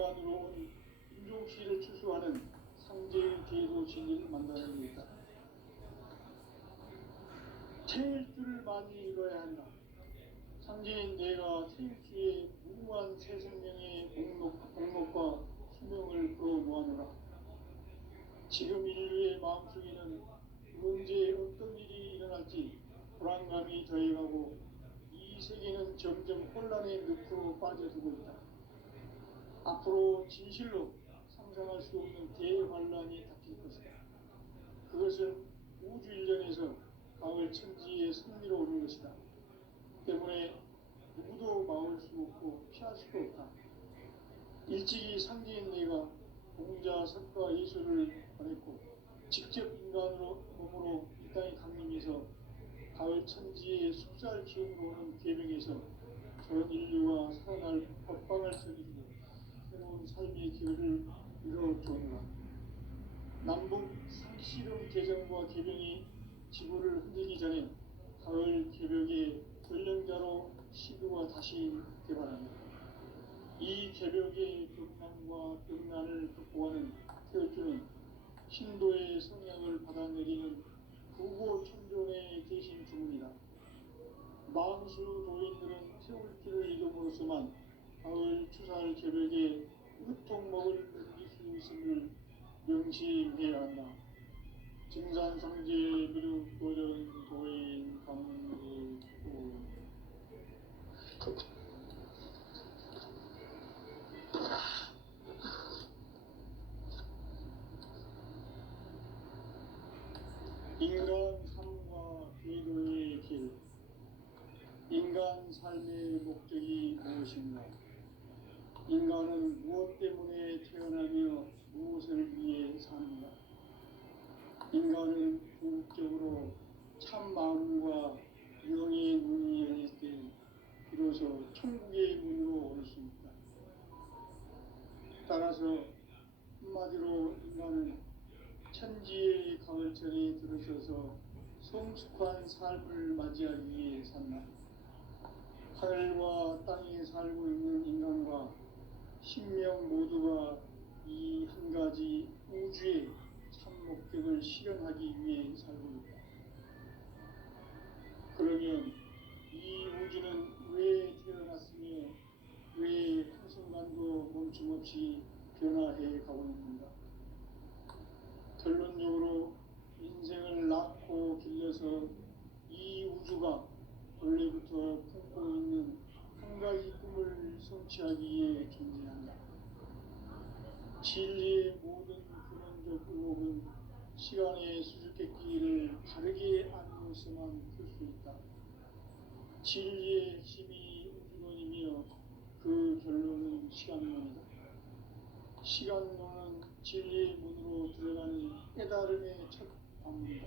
인간으로 온 인종시를 추수하는 상제의 계도 진리를 만나는 일이다. 태일주를 많이 읽어야 한다. 상제인 내가 태일주의 무궁한 새 생명의 목록과 수명을 풀어놓아노라. 지금 인류의 마음속에는 언제 어떤 일이 일어날지 불안감이 더해가고 이 세계는 점점 혼란의 늪으로 빠져들고 있다. 앞으로 진실로 상상할 수 없는 대환란이 닥칠 것이다. 그것은 우주 일련에서 가을 천지의 승리로 오는 것이다. 때문에 누구도 막을 수 없고 피할 수도 없다. 일찍이 상제인 내가 공자, 석가, 예수를 보냈고 직접 인간으로 몸으로 이 땅에 강림해서 가을 천지의 숲살 기운으로 오는 계명에서 전 인류가 살아날 법방을 서기주고 새로운 삶의 기회를 이뤄주었노라. 남북 상씨름 개정과 개병이 지구를 흔들기 전에 가을 개벽의 전령자로 시도가 다시 개발합니다. 이 개벽의 극난과 극난을 극복하는 태일주는 신도의 성향을 받아내리는 부고천존에 계신 주문이다. 만수 도인들은 태울주를 이름으로서만 가을 추살 개벽의 으통목을 넘길 수 있음을 명심해야 한다. 증산상제 미륵 도전 도인 강의구 인간 삶과 궤도의 길. 인간 삶의 목적이 무엇인가? 인간은 무엇 때문에 태어나며 무엇을 위해 사는가? 인간은 궁극적으로 참 마음과 영의 문이 열릴 때 비로소 천국의 문으로 오를 수 있다. 따라서 한마디로 인간은 천지의 가을철에 들어서서 성숙한 삶을 맞이하기 위해 산다. 하늘과 땅에 살고 있는 인간과 신명 모두가 이 한 가지 우주의 참 목적을 실현하기 위해 살고 있다. 그러면 이 우주는 왜 태어났으며 왜 한순간도 멈춤없이 변화해 가고 있는가? 결론적으로 인생을 낳고 길러서 이 우주가 원래부터 품고 있는 한 가지 꿈을 성취하기 위해 존재한다. 진리의 모든 근원적 의혹은 시간의 수수께끼를 바르게 알고서만 풀 수 있다. 진리의 핵심이 우주론이며 그 결론은 시간론이다. 시간론은 진리의 문으로 들어가는 깨달음의 첫 방문이다.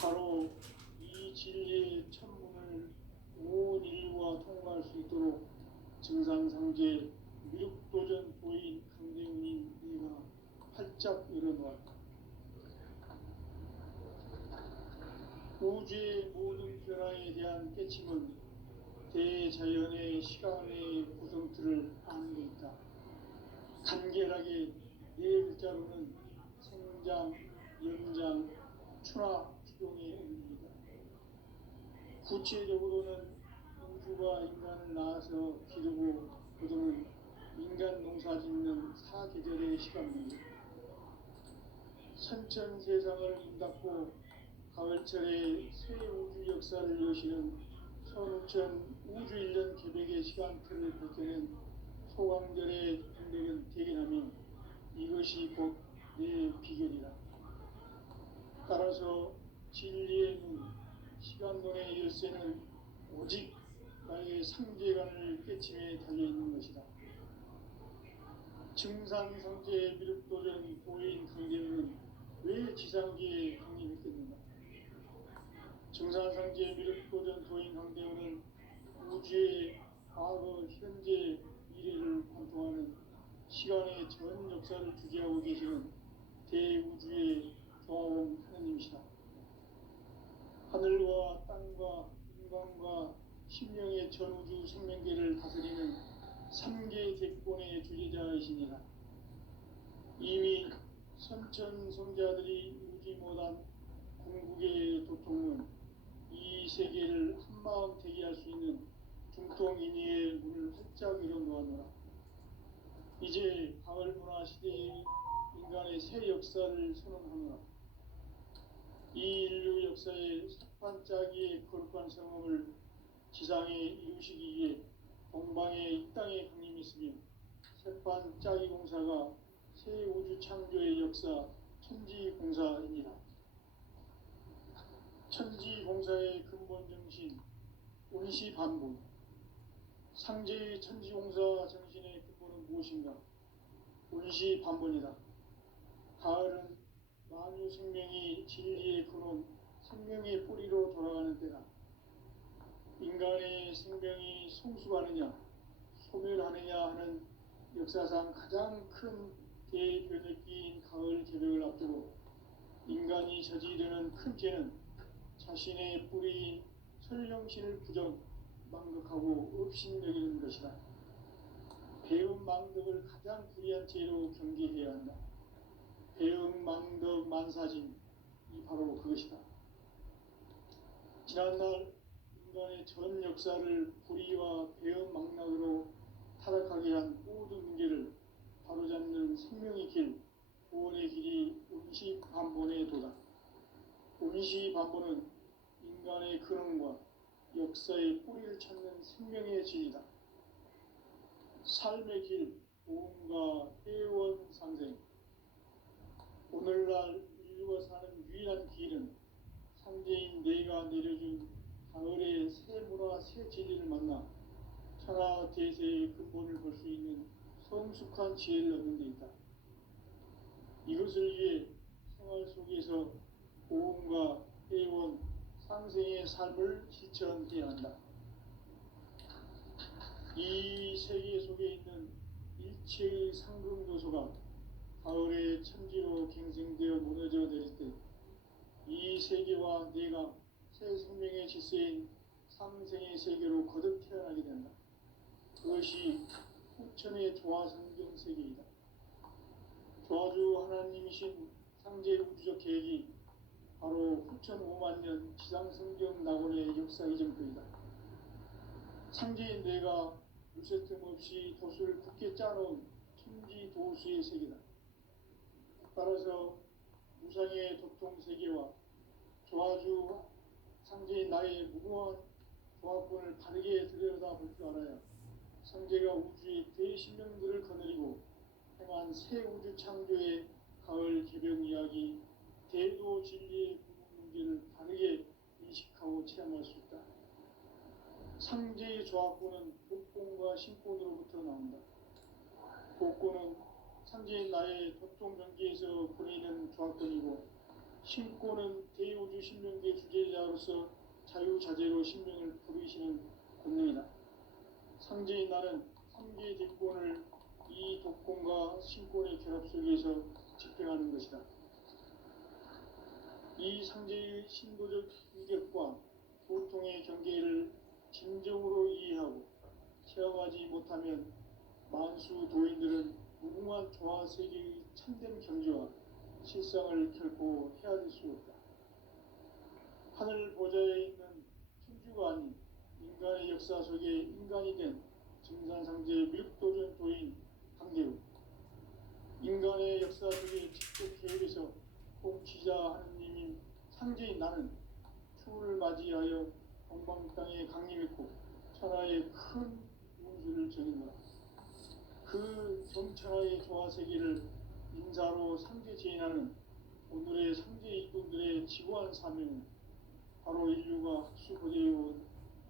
바로 이 진리의 첫 문을 온 인류가 통과할 수 있도록 증산상제 미륵도전 도인 강대훈인 이가 활짝 열어놓았다. 우주의 모든 변화에 대한 깨침은 대자연의 시간의 구성틀을 아는 데 있다. 간결하게 네 글자로는 생장, 연장, 추나 추동의 의미이다. 구체적으로는 우주가 인간을 낳아서 기르고 거두는 인간 농사 짓는 사계절의 시간입니다. 선천 세상을 인닫고 가을철에 새 우주 역사를 여시는 선우천 우주일년 개백의 시간틀을 밝혀낸 소강절의 행백은 대견하며 이것이 곧 내 비결이다. 따라서 진리의 문, 시간론의 열쇠는 오직 나의 상제관을 깨침에 달려있는 것이다. 증산상제 미륵도전 도인 강대훈은 왜 지상계에 강림했겠는가? 증산상제 미륵도전 도인 강대훈은 우주의 과거, 현재, 미래를 관통하는 시간의 전 역사를 주재하고 계시는 대우주의 조화원 하나님이시다. 하늘과 땅과 인간과 심령의 전우주 생명계를 다스리는 삼계 대권의 주제자이시니라. 이미 선천성자들이 누지 못한 궁극의 도통은 이 세계를 한마음 되게 할 수 있는 중통인의의 문을 활짝 열어놓았노라. 이제 가을 문화 시대의 인간의 새 역사를 선언하노라. 이 인류 역사의 석판짜기의 거룩한 성험을 지상에 이루시기 위해 동방의 이 땅에 강림했으며 석판짜기 공사가 새 우주 창조의 역사 천지공사입니다. 천지공사의 근본 정신 원시반본. 상제의 천지공사 정신의 근본은 무엇인가? 원시반본이다. 가을은 만유 생명이 진리의 근원, 생명의 뿌리로 돌아가는 때다. 인간의 생명이 성숙하느냐, 소멸하느냐 하는 역사상 가장 큰 대변혁기인 가을 개벽을 앞두고 인간이 저지르는 큰 죄는 자신의 뿌리인 설령신을 부정, 망극하고 업신여기는 것이다. 배움 망덕을 가장 불의한 죄로 경계해야 한다. 배움 망덕 만사짐이 바로 그것이다. 지난날 인간의 전 역사를 불의와 배움 망락으로 타락하게 한 모든 문제를 바로잡는 생명의 길, 구원의 길이 원시반본의 도다. 원시반본은 인간의 근원과 역사의 뿌리를 찾는 생명의 질이다. 삶의 길, 보험과 회원 상생. 오늘날 인류가 사는 유일한 길은 상제인 내가 내려준 가을의 새 문화, 새 진리를 만나 천하 대세의 근본을 볼 수 있는 성숙한 지혜를 얻는 데 있다. 이것을 위해 생활 속에서 보험과 회원, 상생의 삶을 실천해야 한다. 이 세계 속에 있는 일체의 상금 요소가 가을의 천지로 갱생되어 무너져 내릴 때 이 세계와 내가 새 생명의 질서인 상생의 세계로 거듭 태어나게 된다. 그것이 후천의 조화성경 세계이다. 조화주 하나님이신 상제 우주적 계획이 바로 후천 5만 년 지상성경 낙원의 역사 이전표이다. 상제인 내가 무쇠 틈 없이 도수를 굳게 짜놓은 천지 도수의 세계다. 따라서 무상의 도통 세계와 조화주 상제인 나의 무궁한 조화권을 바르게 들여다볼 줄 알아야 상제가 우주의 대신령들을 거느리고 행한 새 우주 창조의 가을 개벽 이야기, 대도 진리의 궁극 문제를 바르게 인식하고 체험할 수 있다. 상제의 조화권은 복권과 신권으로부터 나온다. 복권은 상제인 나의 도통 경계에서 보내는 조화권이고, 신권은 대우주 신명계 주제자로서 자유자재로 신명을 부르시는 권능이다. 상제인 나는 3개의 대권을 이 독권과 신권의 결합 속에서 집행하는 것이다. 이 상제의 신도적 인격과 보통의 경계를 진정으로 이해하고 체험하지 못하면 만수 도인들은 무궁한 조화 세계의 참된 경지와 실상을 결코 헤아릴 수 없다. 하늘 보좌에 있는 천주가 아닌 인간의 역사 속에 인간이 된 증산상제 밀도전 도인 강대우, 인간의 역사 속에 직접 개입해서 통치자 하느님인 상제인 나는 추후를 맞이하여 동방 땅에 강림했고 천하의 큰 운수를 정했노라. 그 정천하의 조화 세계를 인사로 상제 제인하는 오늘의 상제 일꾼들의 지구한 사명은 바로 인류가 학수고대해온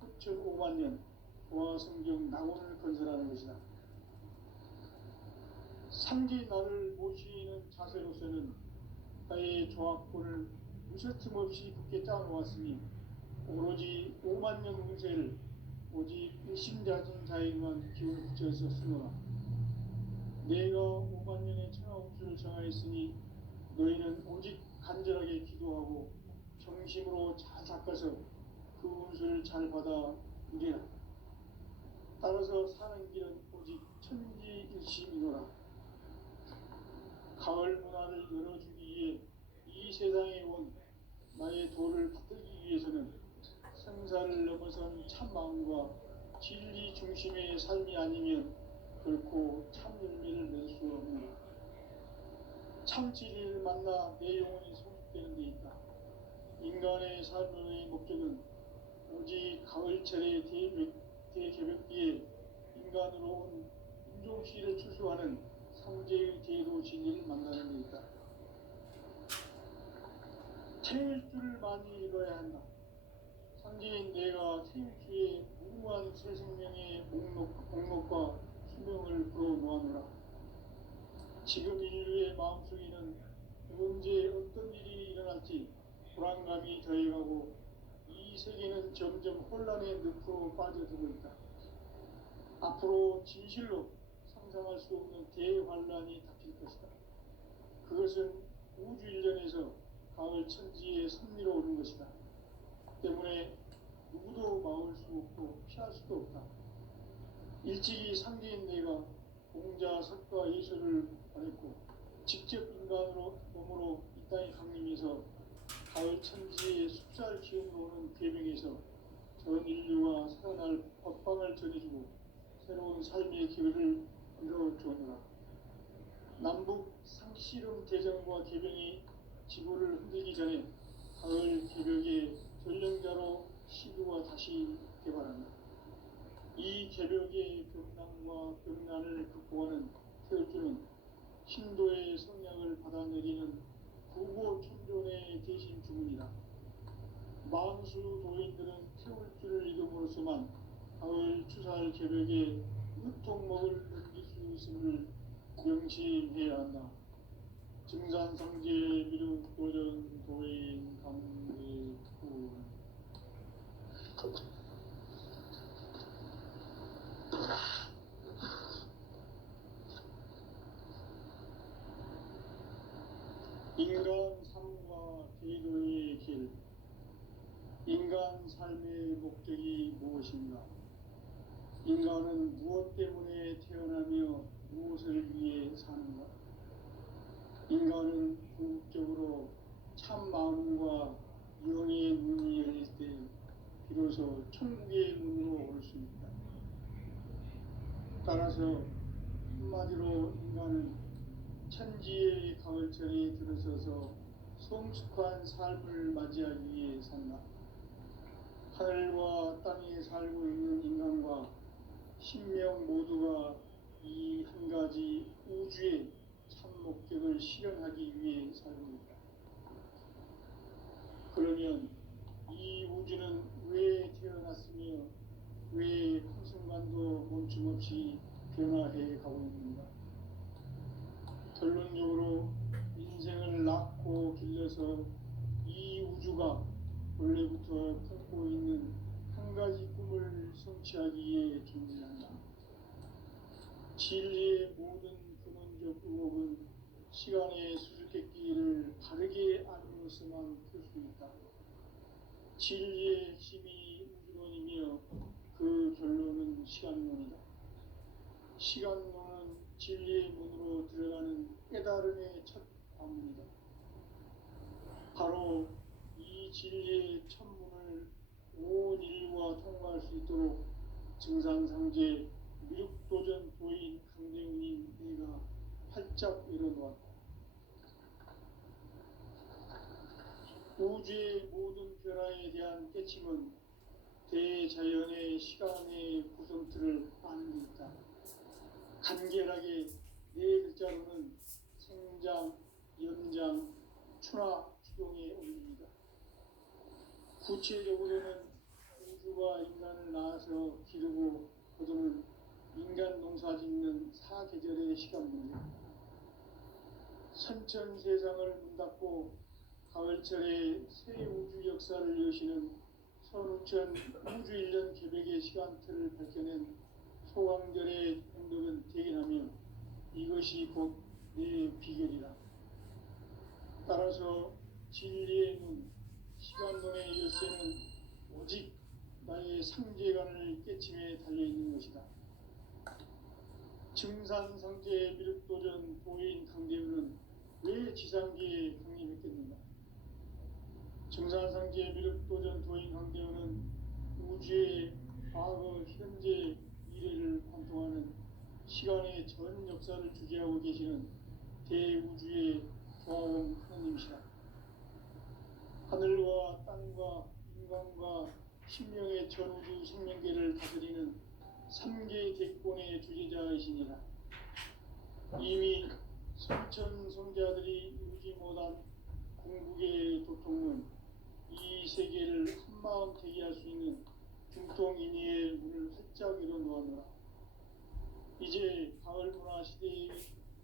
후천 5만 년 조화성경 낙원을 건설하는 것이다. 상제 나를 모시는 자세로서는 나의 조화권을 무쇠틈 없이 굳게 짜놓았으니 오로지 5만 년 운세를 오직 일심자진 자에게만 기운을 붙여서 쓰노라. 내가 5만 년의 천하 운수를 정하였으니 너희는 오직 간절하게 기도하고 정심으로 잘 닦아서 그 운수를 잘 받아 누리라. 따라서 사는 길은 오직 가을 문화를 열어주기 위해 이 세상에 온 나의 도를 받들기 위해서는 생사를 넘어선 참 마음과 진리 중심의 삶이 아니면 결코 참 열매를 맺을 수 없는 참 진리를 만나 내 영혼이 성숙되는 데 있다. 인간의 삶의 목적은 오직 가을철의 대개벽기에 인간으로 온 인종시를 추수하는 상제의 대도 진리를 만나는 데 있다. 태일 줄을 많이 읽어야 한다. 상제인 내가 태일주의 무궁한 새 생명의 목록과 수명을 불어놓아노라. 지금 인류의 마음속에는 언제 어떤 일이 일어날지 불안감이 더해가고 이 세계는 점점 혼란의 늪으로 빠져들고 있다. 앞으로 진실로 상상할 수 없는 대환란이 닥칠 것이다. 그것은 우주 일련에서 가을 천지의 섭리로 오는 것이다. 때문에 누구도 막을 수 없고 피할 수도 없다. 일찍이 상제인 내가 공자, 석가, 예수를 보냈고 직접 인간으로 몸으로 이 땅에 강림해서 가을 천지의 숲살 기운으로 오는 궤병에서 전 인류가 살아날 법방을 전해주고 새로운 삶의 기회를 이뤄주느라. 남북 상씨름 대전과 개병이 지구를 흔들기 전에 가을 개벽의 전령자로 시구가 다시 개발한다. 이 개벽의 병난과 병난을 극복하는 태울주는 신도의 성량을 받아내리는 구보천존의 대신 주문이다. 만수 도인들은 태울주를 읽음으로써만 가을 추살 개벽의 으통목을 넘길 수 있음을 명심해야 한다. 증산상제 미륵 도전 도인 강대구. 인간 삶과 대도의 길. 인간 삶의 목적이 무엇인가? 인간은 무엇 때문에 태어나며 무엇을 위해 사는가? 인간은 궁극적으로 참 마음과 영의 문이 열릴 때 비로소 천국의 문으로 올 수 있다. 따라서 한마디로 인간은 천지의 가을철에 들어서서 성숙한 삶을 맞이하기 위해 산다. 하늘과 땅에 살고 있는 인간과 신명 모두가 이 한 가지 우주의 참 목적을 실현하기 위해 살고 있다. 그러면 이 우주는 왜 태어났으며 왜 한순간도 멈춤없이 변화해 가고 있는가? 결론적으로 인생을 낳고 길러서 이 우주가 원래부터 품고 있는 한 가지 꿈을 성취하기 위해 존재한다. 진리의 모든 근원적 의혹은 시간의 수수께끼를 바르게 알므로서만 풀 수 있다. 진리의 핵심이 우주론이며 그 결론은 시간론이다. 시간론은 진리의 문으로 들어가는 깨달음의 첫 관문이다. 바로 이 진리의 천문을 온 인류가 통과할 수 있도록 증산상제 미륵도전 도인 강대훈인 내가 활짝 열어놓았다. 우주의 모든 변화에 대한 깨침은 대자연의 시간의 구성틀을 아는 데 있다. 간결하게 네 글자로는 생장, 연장, 추나 추동의 원리입니다. 구체적으로는 우주가 인간을 낳아서 기르고 거두는 인간 농사 짓는 사계절의 시간입니다. 선천 세상을 문 닫고 가을철에 새 우주 역사를 여시는 선우천 우주 1년 개벽의 시간틀을 밝혀낸 소강절의 행동은 대견하며 이것이 곧 내 비결이라. 따라서 진리의 문, 시간론의 열쇠는 오직 나의 상제관을 깨침에 달려있는 것이다. 증산상제 미륵도전 도인 강대훈은 왜 지상계에 강림했겠는가? 증산상제 미륵도전 도인 황대원은 우주의 과거, 현재, 미래를 관통하는 시간의 전 역사를 주재하고 계시는 대우주의 조화원 하느님이시다. 하늘과 땅과 인간과 신명의 전우주 생명계를 다스리는 삼계 대권의 주재자이시니라. 이미 성천성자들이 이루지 못한 궁극의 도통은 이 세계를 한마음 대기할 수 있는 중통인의의 문을 활짝 열어놓았노라. 이제 가을 문화 시대의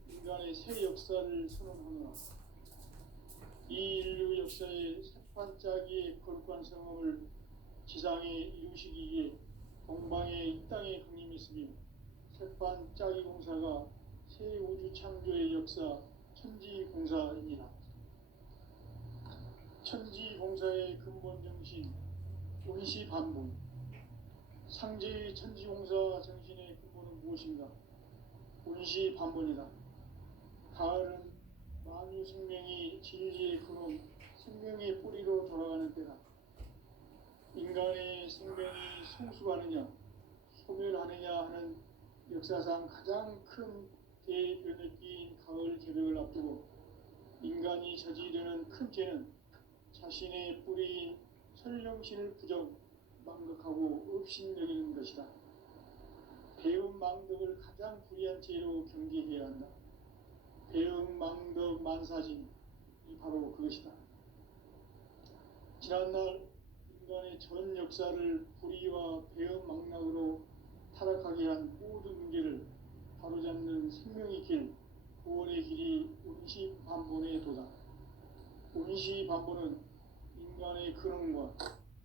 인간의 새 역사를 선언하노라. 이 인류 역사의 새반짝이의 거룩한 성험을 지상에 이루시기 위해 동방의 이 땅에 강림했으며 새반짝이 공사가 새 우주 창조의 역사 천지공사이니라. 천지공사의 근본 정신 원시반본. 상제의 천지공사 정신의 근본은 무엇인가? 원시반본이다. 가을은 만유 생명이 진리의 근원, 생명의 뿌리로 돌아가는 때다. 인간의 생명이 성숙하느냐, 소멸하느냐 하는 역사상 가장 큰 대변혁기인 가을 개벽을 앞두고 인간이 저지르는 큰 죄는 자신의 뿌리인 설령신을 부정, 망각하고 업신여기는 것이다. 배움 망덕을 가장 불의한 죄로 경계해야 한다. 배움 망덕 만사진이 바로 그것이다. 지난날 인간의 전 역사를 불의와 배움 망락으로 타락하게 한 모든 문제를 바로잡는 생명의 길, 구원의 길이 원시반본의 도다. 원시반본은 인간의 근원과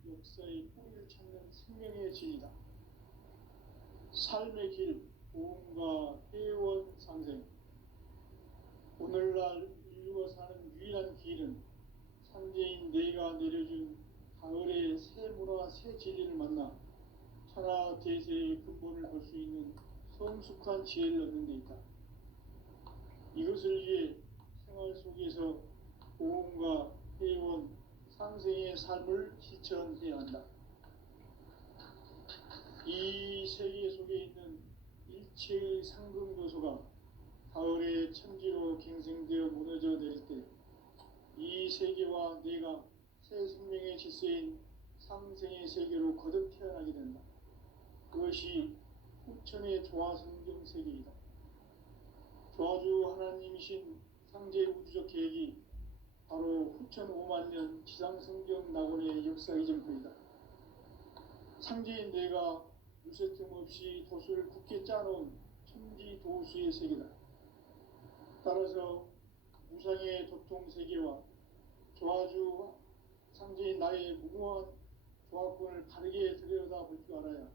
역사의 뿌리를 찾는 생명의 진이다. 삶의 길, 보험과 회원 상생. 오늘날 인류가 사는 유일한 길은 삼재인 내가 내려준 가을의 새 문화, 새 진리를 만나 천하 대세의 근본을 볼 수 있는 성숙한 지혜를 얻는 데 있다. 이것을 위해 생활 속에서 보험과 회원, 상생의 삶을 실천해야 한다. 이 세계 속에 있는 일체의 상금 요소가 가을의 천지로 갱생되어 무너져 내릴 때 이 세계와 내가 새 생명의 질서인 상생의 세계로 거듭 태어나게 된다. 그것이 후천의 조화성경 세계이다. 조화주 하나님이신 상제 우주적 계획이 바로 후천 5만년 지상성경 낙원의 역사 이전부이다. 상제인 내가 유세 틈 없이 도수를 굳게 짜놓은 천지 도수의 세계다. 따라서 무상의 도통 세계와 조화주 상제인 나의 무궁한 조화권을 바르게 들여다볼 줄 알아야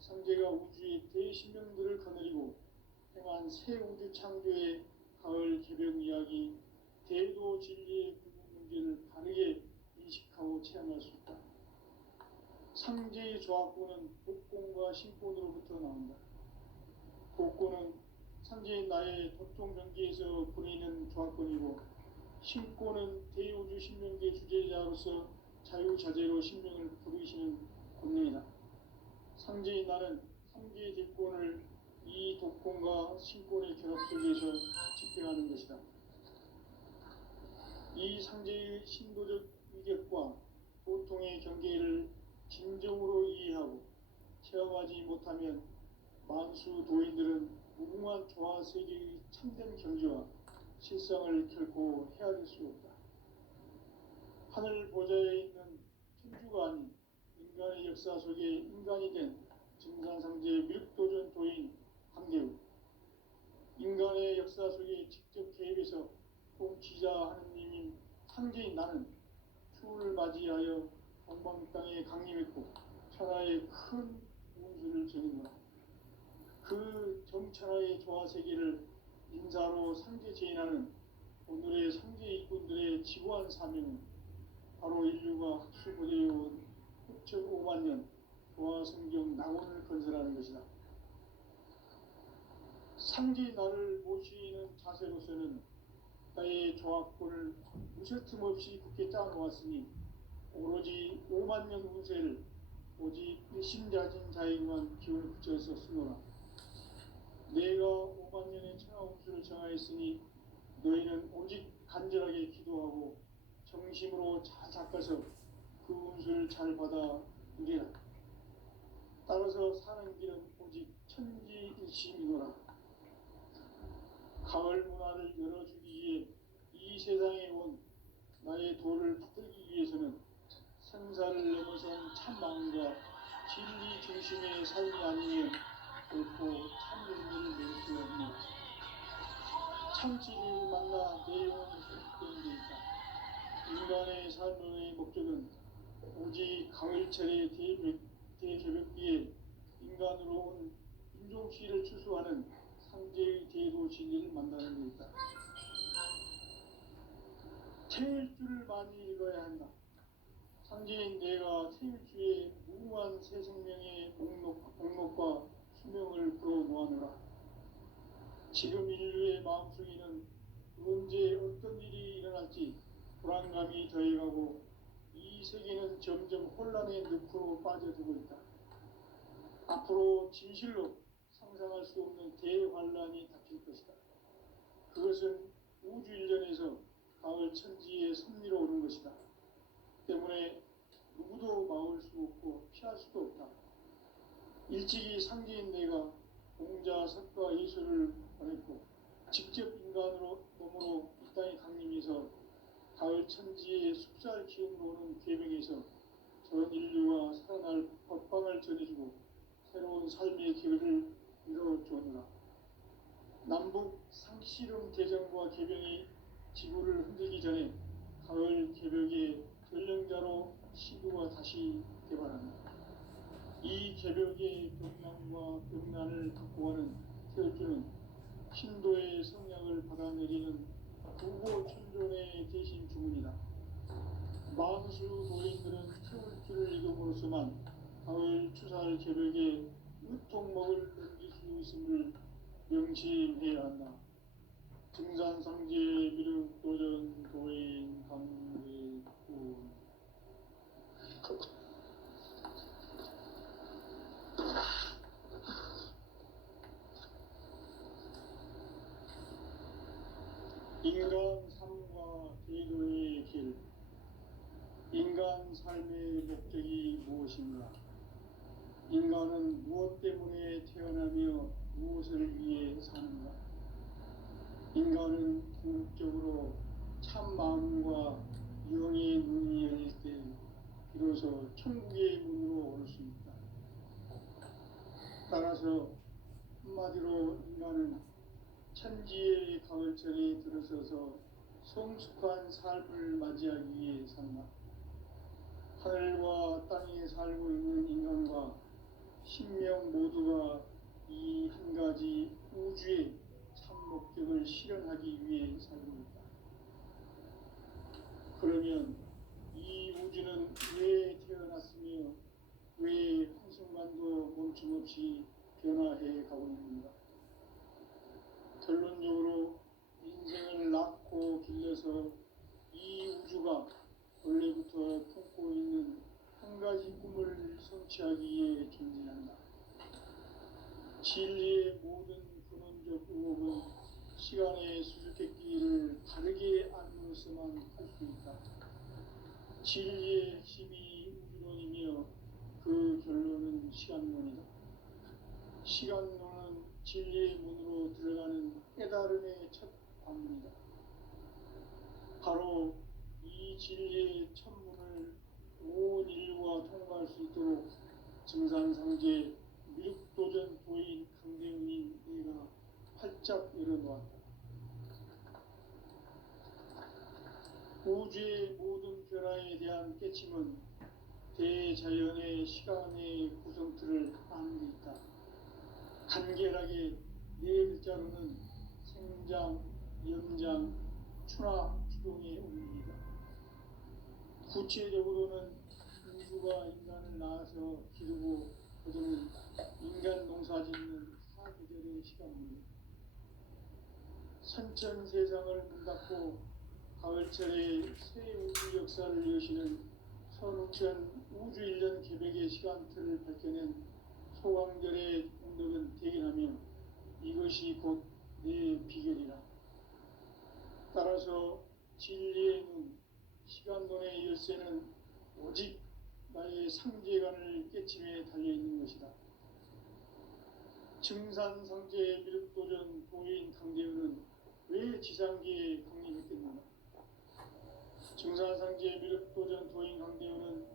상제가 우주의 대신명들을 거느리고 행한 새 우주 창조의 가을 개벽 이야기, 대도 진리의 궁극 문제를 바르게 인식하고 체험할 수 있다. 상제의 조화권은 복권과 신권으로부터 나온다. 복권은 상제인 나의 도통 경계에서 보내는 조화권이고 신권은 대우주 신명계 주제자로서 자유자재로 신명을 부르시는 권능이다. 상제인 나는 상제의 대권을 이 독권과 신권의 결합 속에서 집행하는 것이다. 이 상제의 신도적 위격과 보통의 경계를 진정으로 이해하고 체험하지 못하면 만수 도인들은 무궁한 조화 세계의 참된 경지와 실상을 결코 헤아릴 수 없다. 하늘 보좌에 있는 천주가 아닌 인간의 역사 속에 인간이 된 증산상제 미륵도전 도인 황대우, 인간의 역사 속에 직접 개입해서 통치자 하느님인 상제인 나는 추를 맞이하여 동방 땅에 강림했고 천하의 큰 운수를 전했노라. 그 정천하의 조화 세계를 인사로 상제 제인하는 오늘의 상제 일꾼들의 지구한 사명은 바로 인류가 학수고대해온 후천 5만년 조화성경 낙원을 건설하는 것이다. 상제 나를 모시는 자세로서는 나의 조합권을 무쇠틈 없이 굳게 짜놓았으니 오로지 5만 년 운세를 오직 일심자진 자에게만 기운을 붙여서 쓰노라. 내가 5만 년의 천하 운수를 정하였으니 너희는 오직 간절하게 기도하고 정심으로 잘 닦아서 그 운수를 잘 받아 누리라. 따라서 사는 길은 오직 천지일심이노라. 가을 문화를 열어주기 위해 이 세상에 온 나의 도를 붙들기 위해서는 생사를 넘어선 참 마음과 진리 중심의 삶이 아니면 결코 참 의미를 낼 수 없는 참 진리를 만나 내 영혼을 회복되는 데 있다. 인간의 삶의 목적은 오직 가을철의 대개벽기에 인간으로 온 인종시를 추수하는 상제의 대도 진리를 만나는 데 있다. 태일주를 많이 읽어야 한다. 상제인 내가 태일주의 무궁한 새 생명의 목록과 수명을 풀어놓아노라. 지금 인류의 마음속에는 언제 어떤 일이 일어날지 불안감이 더해가고 이 세계는 점점 혼란의 늪으로 빠져들고 있다. 앞으로 진실로 상상할 수 없는 대환란이 닥칠 것이다. 그것은 우주 일전에서 가을 천지의 섭리로 오는 것이다. 때문에 누구도 막을 수 없고 피할 수도 없다. 일찍이 상제인 내가 공자, 석가, 예수를 보냈고 직접 인간으로 몸으로 이 땅에 강림해서 가을 천지의 숲살 기운으로 오는 계명에서 전 인류가 살아날 법방을 전해주고 새로운 삶의 길을 이뤄주었노라. 남북 상씨름 대전과 개병이 지구를 흔들기 전에 가을 개벽의 전령자로 시구가 다시 개발한다. 이 개벽의 병난과 병난을 극복하는 태엽주는 신도의 성량을 받아내리는 구보천존의 대신 주문이다. 만수 도인들은 태울주를 읽음으로써만 가을 추살 개벽에 으통먹을 넘길 수 있음을 명심해야 한다. 증산상제 미륵도전 도인 강의군 인간 삶과 대도의 길. 인간 삶의 목적이 무엇인가? 인간은 무엇 때문에 태어나며 무엇을 위해 사는가? 인간은 궁극적으로 참 마음과 영의 눈이 열릴 때 비로소 천국의 문으로 올 수 있다. 따라서 한마디로 인간은 천지의 가을철에 들어서서 성숙한 삶을 맞이하기 위해 산다. 하늘과 땅에 살고 있는 인간과 신명 모두가 이 한 가지 우주의 참 목적을 실현하기 위해 살고 있다. 그러면 이 우주는 왜 태어났으며 왜 한순간도 멈춤없이 변화해 가고 있는가? 결론적으로 인생을 낳고 길러서 이 우주가 원래부터 품고 있는 한 가지 꿈을 성취하기 위해 존재한다. 진리의 모든 근원적 의혹은 시간의 수수께끼를 다르게 알므로서만 할 수 있다. 진리의 핵심이 우주론이며 그 결론은 시간론이다. 시간론은 진리의 문으로 들어가는 깨달음의 첫 관문이다. 바로 이 진리의 천문을 온 인류가 통과할 수 있도록 증산상제 미륵도전 도인 강대웅인 내가 활짝 열어놓았다. 우주의 모든 변화에 대한 깨침은 대자연의 시간의 구성틀을 아는 데 있다. 간결하게 네 글자로는 생장, 연장, 추나 추동의 원리이다. 구체적으로는 우주가 인간을 낳아서 기르고 거두는 인간 농사 짓는 사계절의 시간입니다. 산천 세상을 문 닫고 가을철에 새 우주 역사를 여시는 선웅천 우주 1년 개벽의 시간틀을 밝혀낸 소강절의 공덕은 대견하며 이것이 곧 내 비결이라. 따라서 진리의 눈, 시간론의 열쇠는 오직 나의 상제관을 깨침에 달려있는 것이다. 증산상제 미륵도전 도인 강대우는 왜 지상계에 강림했겠는가? 증산상제 미륵도전 도인 강대우는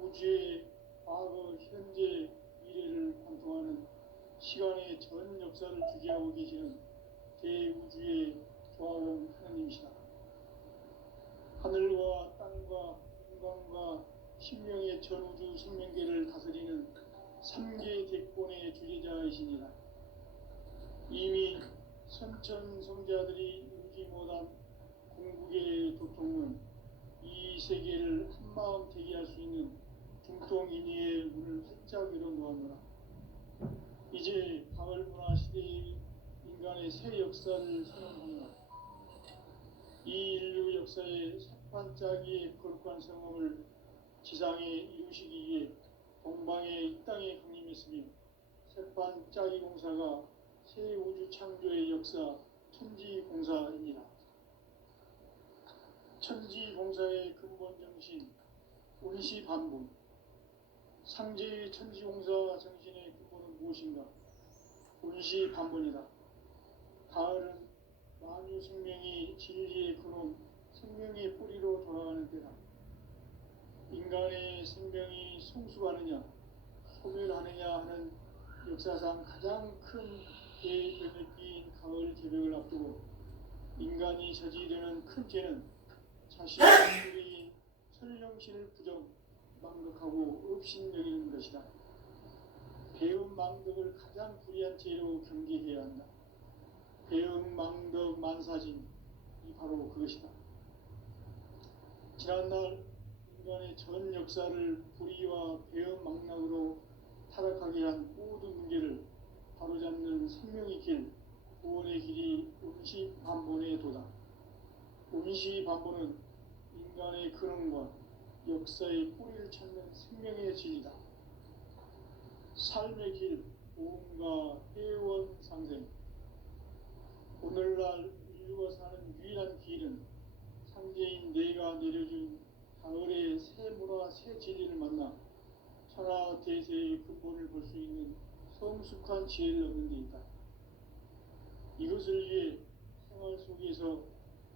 우주의 과거, 현재, 미래를 관통하는 시간의 전 역사를 주재하고 계시는 대우주의 조화공 하나님이시다. 하늘과 땅과 인간과 신명의 전우주 생명계를 다스리는 삼계 대권의 주제자이시니라. 이미 선천 성자들이 이루지 못한 궁극의 도통은 이 세계를 한마음 되게 할 수 있는 중통인의의 문을 활짝 열어놓았노라. 이제 가을 문화 시대의 인간의 새 역사를 선언합니다. 이 인류 역사의 석판짜기의 거룩한 성험을 지상에 이루시기 위해 동방의 이 땅에 강림했으며 석판짜기 공사가 새 우주 창조의 역사 천지공사입니다. 천지공사의 근본 정신 운시반분. 상제의 천지공사 정신의 근본은 무엇인가? 운시반분이다. 가을은 만유 생명이 진리의 근원, 생명의 뿌리로 돌아가는 때다. 인간의 생명이 성숙하느냐, 소멸하느냐 하는 역사상 가장 큰 대변혁기인 가을 개벽을 앞두고 인간이 저지르는 큰 죄는 자신의 뿌리인 설령신을 부정, 망극하고 업신여기는 것이다. 배움 망덕을 가장 불의한 죄로 경계해야 한다. 배움 망덕 만사진이 바로 그것이다. 지난날 인간의 전 역사를 불의와 배움 망락으로 타락하게 한 모든 문제를 바로잡는 생명의 길, 구원의 길이 운시반본의 도다. 운시반본은 인간의 근원과 역사의 뿌리를 찾는 생명의 진리다. 삶의 길, 보험과 회원 상생. 오늘날 인류가 사는 유일한 길은 상제인 내가 내려준 가을의 새 문화, 새 진리를 만나 천하 대세의 근본을 볼 수 있는 성숙한 지혜를 얻는 데 있다. 이것을 위해 생활 속에서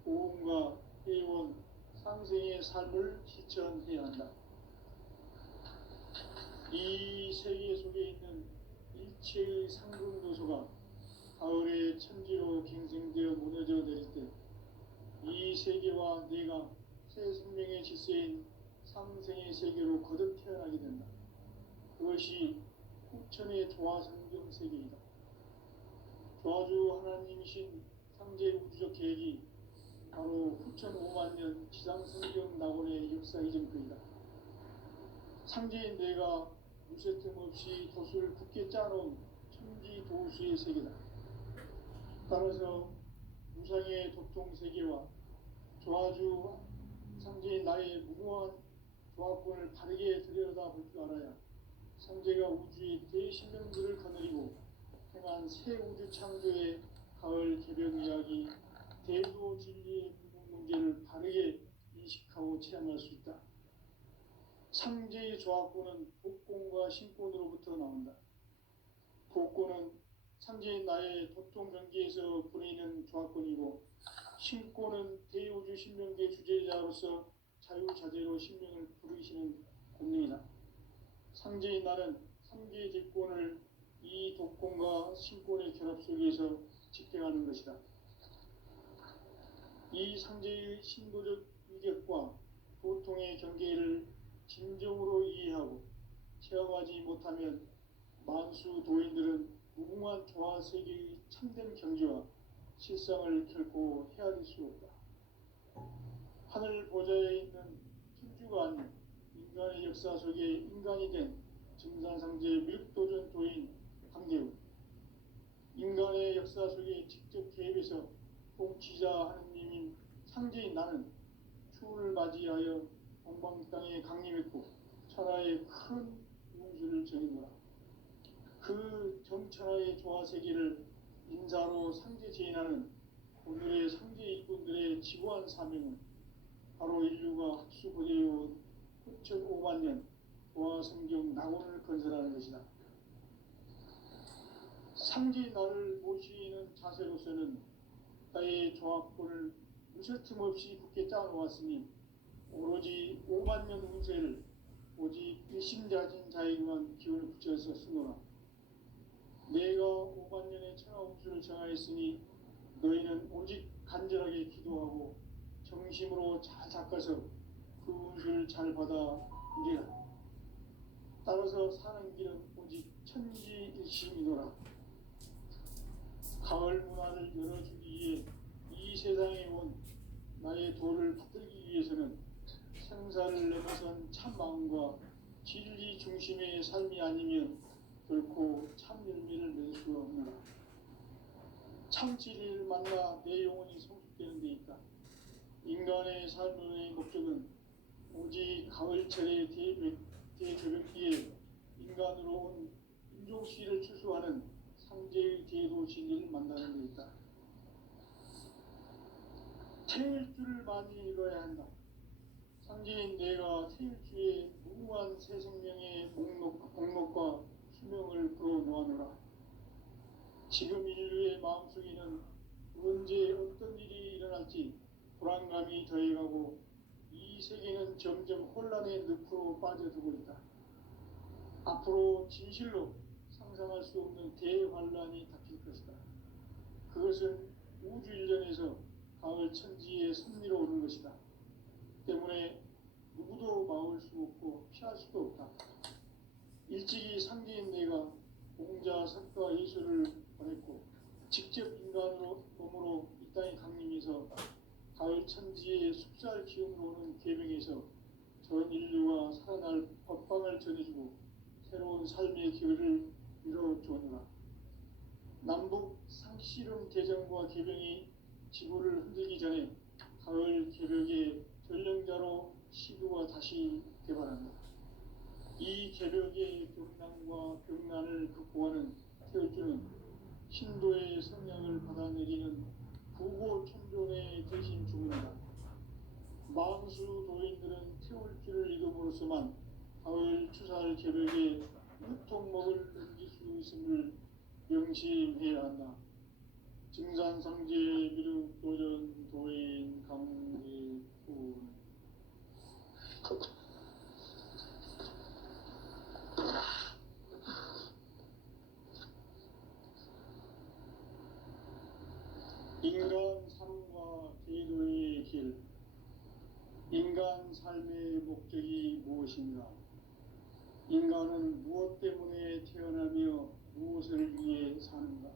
보험과 회원, 상생의 삶을 실천해야 한다. 이 세계 속에 있는 일체의 상급 요소가 가을의 천지로 갱생되어 무너져 내릴 때 이 세계와 내가 새 생명의 질서인 상생의 세계로 거듭 태어나게 된다. 그것이 후천의 조화성경 세계이다. 조화주 하나님이신 상제 우주적 계획이 바로 후천 5만 년 지상성경 낙원의 역사 이전거이다. 상제인 내가 무쇠틈 없이 도수를 굳게 짜놓은 천지도수의 세계다. 따라서 무상의 도통세계와 조화주 상제인 나의 무궁한 조화권을 바르게 들여다볼 줄 알아야 상제가 우주의 대신령들을 거느리고 행한 새 우주 창조의 가을 개벽 이야기, 대도 진리의 궁극 문제를 바르게 인식하고 체험할 수 있다. 상제의 조화권은 복권과 신권으로부터 나온다. 복권은 상제인 나의 도통 경계에서 보내는 조화권이고, 신권은 대우주 신명계 주제자로서 자유자재로 신명을 부르시는 권능이다. 상제인 나는 3개의 대권을 이 독권과 신권의 결합 속에서 집행하는 것이다. 이 상제의 신도적 위격과 도통의 경계를 진정으로 이해하고 체험하지 못하면 만수 도인들은 무궁한 조화 세계의 참된 경지와 실상을 결코 헤아릴 수 없다. 하늘 보좌에 있는 천주가 아닌 인간의 역사 속에 인간이 된 증산상제 미륵도전 도인 강대우, 인간의 역사 속에 직접 개입해서 주시자 하느님인 상제인 나는 추운을 맞이하여 동방 땅에 강림했고 천하의 큰 운수를 정했노라. 그 정천하의 조화세계를 인사로 상제 제인하는 오늘의 상제 일꾼들의 지고한 사명은 바로 인류가 학수고대해온 9,500만 년 조화성경 낙원을 건설하는 것이다. 상제 나를 모시는 자세로서는 나의 조합권을 무설틈 없이 굳게 짜놓았으니 오로지 5만 년 운세를 오직 일심자진 자에게만 기운을 붙여서 쓰노라. 내가 5만 년의 천하 운수를 정하였으니 너희는 오직 간절하게 기도하고 정심으로 잘 닦아서 그 운수를 잘 받아 이리라. 따라서 사는 길은 오직 천지일심이노라. 가을 문화를 열어주기 위해 이 세상에 온 나의 도를 붙들기 위해서는 생사를 넘어선 참 마음과 진리 중심의 삶이 아니면 결코 참 열매를 맺을 수가 없노라. 참 진리를 만나 내 영혼이 성숙되는 데 있다. 인간의 삶의 목적은 오직 가을철의 대저벽기에 인간으로 온 인종시를 추수하는 상제의 제도 진리를 만나는 데 있다. 태일주를 많이 읽어야 한다. 상제인 내가 태일주의 무궁한 새 생명의 목록과 수명을 끌어놓아노라. 지금 인류의 마음속에는 언제 어떤 일이 일어날지 불안감이 더해가고 이 세계는 점점 혼란의 늪으로 빠져들고 있다. 앞으로 진실로 상상할 수 없는 대환란이 닥칠 것이다. 그것은 우주 일련에서 가을 천지의 섭리로 오는 것이다. 때문에 누구도 막을 수 없고 피할 수도 없다. 일찍이 상제인 내가 공자, 석가, 예수를 보냈고 직접 인간으로 몸으로 이 땅에 강림해서 가을 천지의 숙살 기운으로 오는 계명에서 전 인류가 살아날 법방을 전해주고 새로운 삶의 길을 이뤄주었노라. 남북 상씨름 대전과 계명이 지구를 흔들기 전에 가을 개벽의 전령자로 시구가 다시 개발한다. 이 개벽의 경난과 병난을 극복하는 태울주는 신도의 성령을 받아내리는 부고천존의 대신 주문이다. 망수 도인들은 태울주를 이름으로서만 가을 추살 개벽의 유통목을 넘길 수 있음을 명심해야 한다. 증산상제 미륵도전 도인 강대군 인간 삶과 제도의 길. 인간 삶의 목적이 무엇인가? 인간은 무엇 때문에 태어나며 무엇을 위해 사는가?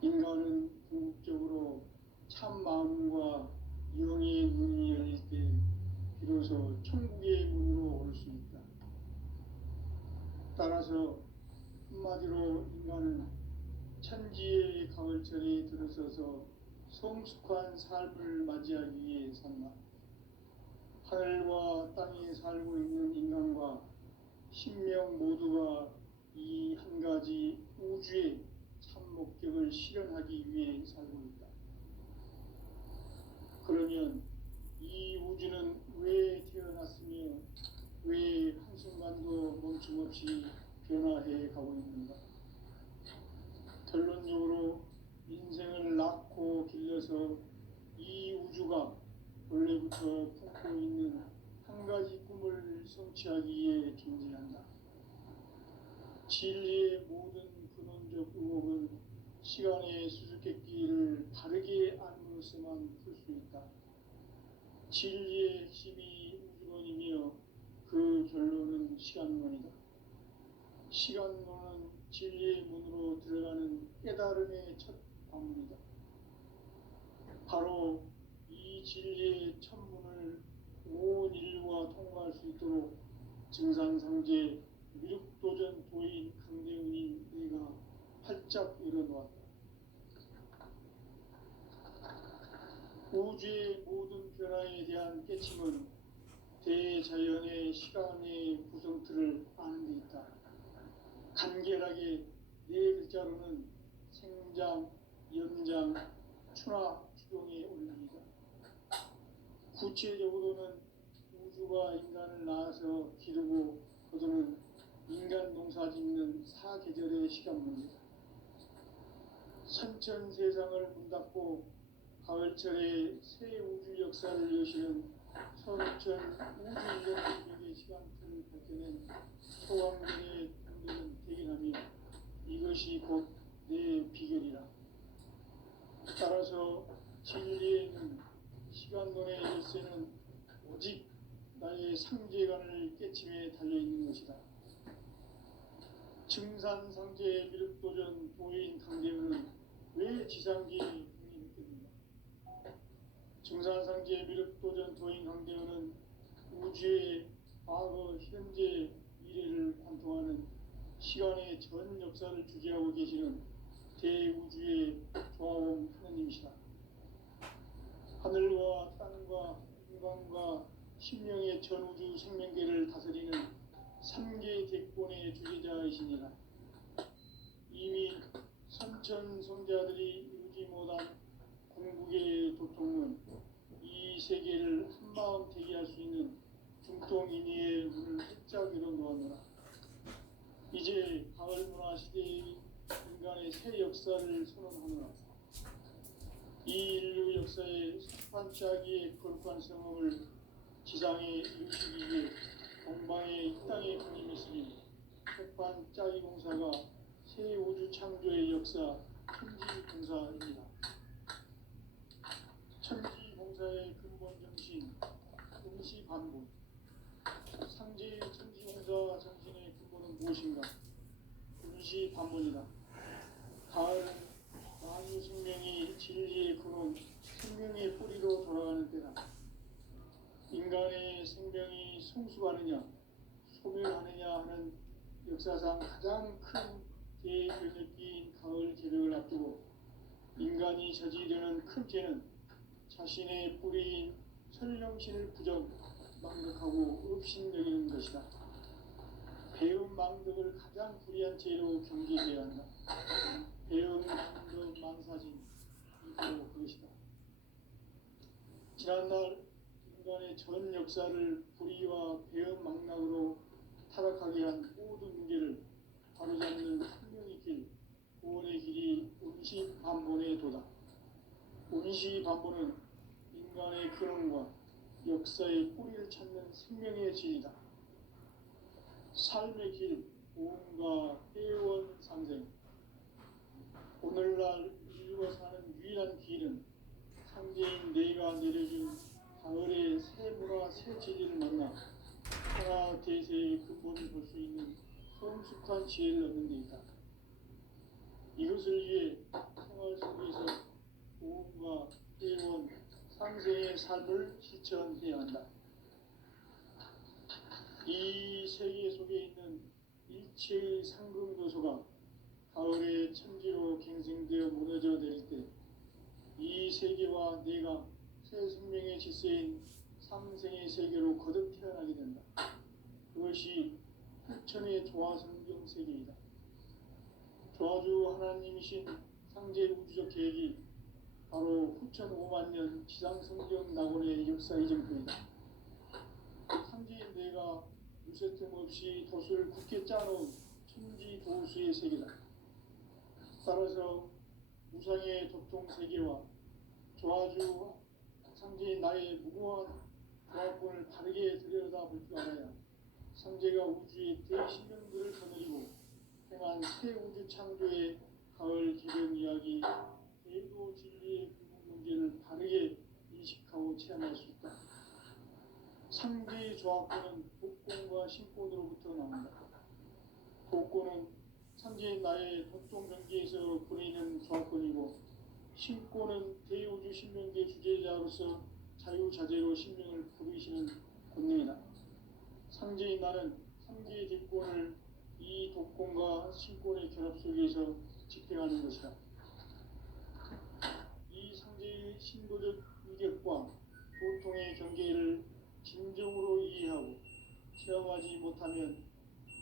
인간은 궁극적으로 참 마음과 영의 문이 열릴 때 비로소 천국의 문으로 올 수 있다. 따라서 한마디로 인간은 천지의 가을철에 들어서서 성숙한 삶을 맞이하기 위해 산다. 하늘과 땅에 살고 있는 인간과 신명 모두가 이 한 가지 우주의 참 목적을 실현하기 위해 살고 있다. 그러면 이 우주는 왜 태어났으며 왜 한순간도 멈춤없이 변화해 가고 있는가? 결론적으로 인생을 낳고 길러서 이 우주가 원래부터 품고 있는 한 가지 꿈을 성취하기 위해 존재한다. 진리의 모든 근원적 의혹은 시간의 수수께끼를 바르게 알므로서만 풀 수 있다. 진리의 핵심이 우주론이며 그 결론은 시간론이다. 시간론은 진리의 문으로 들어가는 깨달음의 첫 방문이다. 바로 이 진리의 천문을 온 인류가 통과할 수 있도록 증산상제 미륵도전 도인 강대훈이 내가 활짝 열어놓았다. 우주의 모든 변화에 대한 깨침은 대자연의 시간의 구성틀을 아는 데 있다. 간결하게 네 글자로는 생장, 연장, 추나 추동에 올립니다. 구체적으로는 우주가 인간을 낳아서 기르고 거두는 인간 농사 짓는 사계절의 시간입니다. 선천 세상을 문닫고 가을철에 새 우주 역사를 여시는 선천 우주 인력의 시간틀을 밝혀낸 소왕전의 분들은 대견하며 이것이 곧 내 비결이라. 따라서 진리에는 시간론의 열쇠는 오직 나의 상제관을 깨침에 달려있는 것이다. 증산상제 미륵도전 도인 강대우는 왜 지상기에 흥이 느꼈는가? 증산상제 미륵도전 도인 강대우는 우주의 과거, 현재, 미래를 관통하는 시간의 전 역사를 주재하고 계시는 대우주의 조화원 하느님이시다. 하늘과 땅과 인간과 신명의 전우주 생명계를 다스리는 3개 대권의 주제자이시니라. 이미 선천 성자들이 이루지 못한 궁극의 도통은 이 세계를 한마음 대기할 수 있는 중통인의의 문을 활짝 열어놓았노라. 이제 가을 문화 시대의 인간의 새 역사를 선언하노라. 이 인류 역사의 석판짜기의 거룩한 성험을 지상에 이루시기 위해 동방의 이 땅에 군림했으니 석판짜기 공사가 새 우주 창조의 역사 천지공사입니다. 천지공사의 근본 정신 응시반복. 상제의 천지공사 정신의 근본은 무엇인가? 응시반복이다. 가을은 만유 생명이 진리의 근원, 생명의 뿌리로 돌아가는 때다. 인간의 생명이 성숙하느냐, 소멸하느냐 하는 역사상 가장 큰 대변혁기인 가을 개벽을 앞두고 인간이 저지르는 큰 죄는 자신의 뿌리인 설령신을 부정, 망덕하고 업신여기는 것이다. 배움 망덕을 가장 불의한 죄로 경계해야 한다. 배움 망덕 만사진, 이거 그것이다. 지난날 인간의 전 역사를 불의와 배움 망락으로 타락하게 한 모든 문제를 바로잡는 생명의 길, 구원의 길이 운시반본의 도다. 운시반본은 인간의 근원과 역사의 뿌리를 찾는 생명의 진리다. 삶의 길, 보험과 회원 상생. 오늘날 인류가 사는 유일한 길은 상제인 내가 내려준 가을의 새 문화, 새 진리를 만나 하나 대세의 근본을 볼 수 있는 성숙한 지혜를 얻는 데 있다. 이것을 위해 생활 속에서 보험과 회원, 상생의 삶을 실천해야 한다. 이 세계 속에 있는 일체의 상금 요소가 가을의 천지로 갱생되어 무너져 내릴 때 이 세계와 내가 새 생명의 질서인 상생의 세계로 거듭 태어나게 된다. 그것이 후천의 조화성경 세계이다. 조화주 하나님이신 상제 우주적 계획이 바로 후천 5만 년 지상성경 낙원의 역사 이전표이다. 상제인 내가 무쇠 틈 없이 돛을 굳게 짜놓은 천지 도수의 세계다. 따라서 무상의 도통 세계와 조화주 상제인 나의 무고한 조화권을 바르게 들여다볼 줄 알아야 상제가 우주의 대신령들을 거느리고 행한 새 우주 창조의 가을 기병 이야기, 대도 진리의 근본 문제를 바르게 인식하고 체험할 수 있다. 상제의 조화권은 복권과 신권으로부터 나온다. 복권은 상제인 나의 도통 경계에서 보내는 조화권이고, 신권은 대우주 신명계 주제자로서 자유자재로 신명을 부르시는 권능이다. 상제인 나는 상제의 대권을 이 독권과 신권의 결합 속에서 집행하는 것이다. 이 상제의 신도적 의견, 철학과 보통의 경계를 진정으로 이해하고 체험하지 못하면